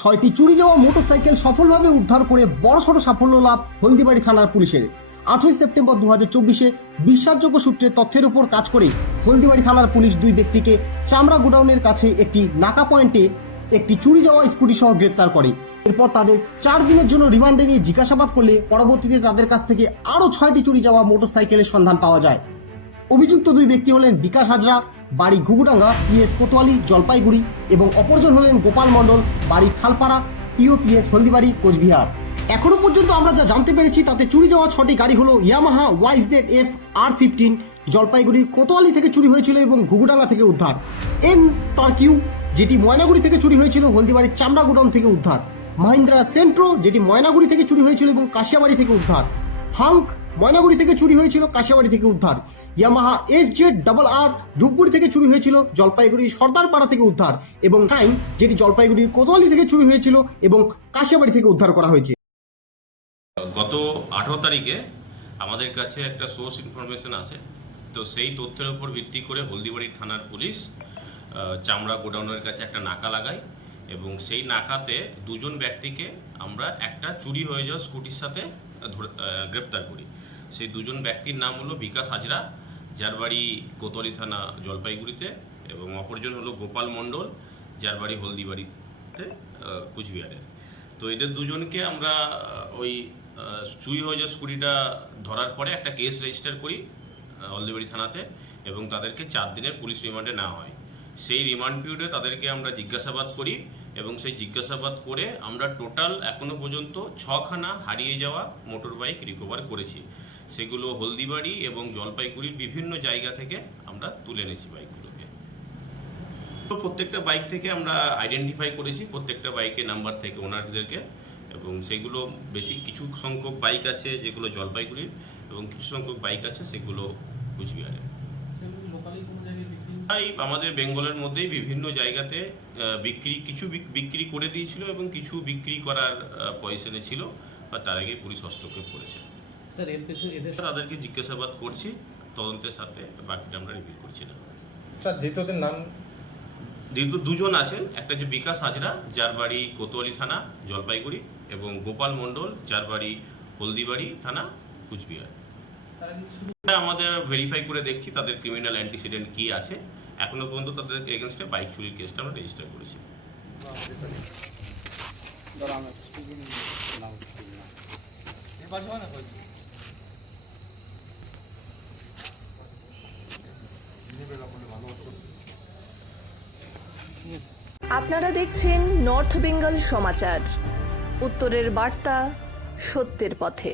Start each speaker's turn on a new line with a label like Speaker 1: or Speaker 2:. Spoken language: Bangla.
Speaker 1: ছয়টি চুরি যাওয়া মোটরসাইকেল সফলভাবে উদ্ধার করে বড়সড় সাফল্য লাভ হলদিবাড়ি থানার পুলিশের। আঠই সেপ্টেম্বর দু হাজার চব্বিশে বিশ্বাসযোগ্য সূত্রে তথ্যের উপর কাজ করে হলদিবাড়ি থানার পুলিশ দুই ব্যক্তিকে চামড়া গোডাউনের কাছে একটি নাকা পয়েন্টে একটি চুরি যাওয়া স্কুটি সহ গ্রেপ্তার করে। এরপর তাদের চার দিনের জন্য রিমান্ডে নিয়ে জিজ্ঞাসাবাদ করলে পরবর্তীতে তাদের কাছ থেকে আরও ছয়টি চুরি যাওয়া মোটরসাইকেলের সন্ধান পাওয়া যায়। অভিযুক্ত দুই ব্যক্তি হলেন বিকাশ হাজরা, বাড়ি ঘুঘুডাঙ্গা, পিএস কোতোয়ালি, জলপাইগুড়ি এবং অপরজন হলেন গোপাল মণ্ডল, বাড়ি খালপাড়া পিও পিএস হলদিবাড়ি, কোচবিহার। এখনও পর্যন্ত আমরা যা জানতে পেরেছি তাতে চুরি যাওয়া ছটি গাড়ি হলো Yamaha YZ F R fifteen, জলপাইগুড়ির কোতোয়ালি থেকে চুরি হয়েছিল এবং ঘুঘুডাঙ্গা থেকে উদ্ধার। এন টর্কিউ, যেটি ময়নাগুড়ি থেকে চুরি হয়েছিল, হলদিবাড়ির চামড়া গোডাউন থেকে উদ্ধার। মাহিন্দ্রা সেন্ট্রো, যেটি ময়নাগুড়ি থেকে চুরি হয়েছিল এবং কাশিয়াবাড়ি থেকে উদ্ধার। হাঙ্ক ময়নাগুড়ি থেকে চুরি হয়েছিল, কাশিয়াবাড়ি থেকে উদ্ধার। Yamaha S Z double R Dhupguri থেকে চুরি হয়েছিল, জলপাইগুড়ি সর্দারপাড়া থেকে উদ্ধার এবং টাইম যেটি জলপাইগুড়ির কোতোয়ালি থেকে চুরি হয়েছিল এবং কাশিয়াবাড়ি থেকে উদ্ধার করা হয়েছে।
Speaker 2: গত আঠারো তারিখে আমাদের কাছে একটা সোর্স ইনফরমেশন আসে। তো সেই তথ্যের উপর ভিত্তি করে হলদিবাড়ি থানার পুলিশ চামড়া গোডাউনের কাছে একটা নাকা লাগায় এবং সেই নাকাতে দুজন ব্যক্তিকে আমরা একটা চুরি হয়ে যাওয়া স্কুটির সাথে গ্রেপ্তার করি। সেই দুজন ব্যক্তির নাম হলো বিকাশ হাজরা যার বাড়ি কোতোয়ালি থানা জলপাইগুড়িতে এবং অপরজন হলো গোপাল মণ্ডল যার বাড়ি হলদিবাড়িতে আহ, কুচবিহারে। তো এদের দুজনকে আমরা ওই চুরি হয়ে যাওয়া স্কুটিটা ধরার পরে একটা কেস রেজিস্টার করি হলদিবাড়ি থানাতে এবং তাদেরকে চার দিনের পুলিশ রিমান্ডে নেওয়া হয়। সেই রিমান্ড পিরিয়ডে তাদেরকে আমরা জিজ্ঞাসাবাদ করি এবং সেই জিজ্ঞাসাবাদ করে আমরা টোটাল এখনও পর্যন্ত ছখানা হারিয়ে যাওয়া মোটর বাইক রিকভার করেছি। সেগুলো হলদিবাড়ি এবং জলপাইগুড়ির বিভিন্ন জায়গা থেকে আমরা তুলে এনেছি বাইকগুলোকে তো প্রত্যেকটা বাইক থেকে আমরা আইডেন্টিফাই করেছি, প্রত্যেকটা বাইকের নাম্বার থেকে ওনারদেরকে এবং সেগুলো বেশি কিছু সংখ্যক বাইক আছে যেগুলো জলপাইগুড়ির এবং কিছু সংখ্যক বাইক আছে সেগুলো কুচবিহারের।
Speaker 3: লোকালি কোনো জায়গায়
Speaker 2: তাই আমাদের বেঙ্গলের মধ্যেই বিভিন্ন জায়গাতে বিক্রি কিছু বিক্রি করে দিয়েছিল এবং কিছু বিক্রি করার পয়সনে ছিল বা তার আগে পুলিশ হস্তক্ষেপ করেছে।
Speaker 3: স্যার এর পেছনে এদের
Speaker 2: তাদেরকে জিজ্ঞাসাবাদ করছি তদন্তের সাথে বাকিটা আমরা রিভিল করছি না।
Speaker 4: স্যার ধৃতদের নাম?
Speaker 2: দীর্ঘ দুজন আছেন একটা যে বিকাশ হাজরা যার বাড়ি কোতোয়ালি থানা জলপাইগুড়ি এবং গোপাল মণ্ডল যার বাড়ি হলদিবাড়ি থানা কুচবিহার। আমাদের ভেরিফাই করে দেখছি তাদের ক্রিমিনাল অ্যান্টিসিডেন্ট কি আছে। এখনও পর্যন্ত তাদের এগেনস্টে বাইক চুরির কেসটা আমরা রেজিস্টার করেছি।
Speaker 5: আপনারা দেখছেন নর্থ বেঙ্গল সমাচার। উত্তরের বার্তা সত্যের পথে।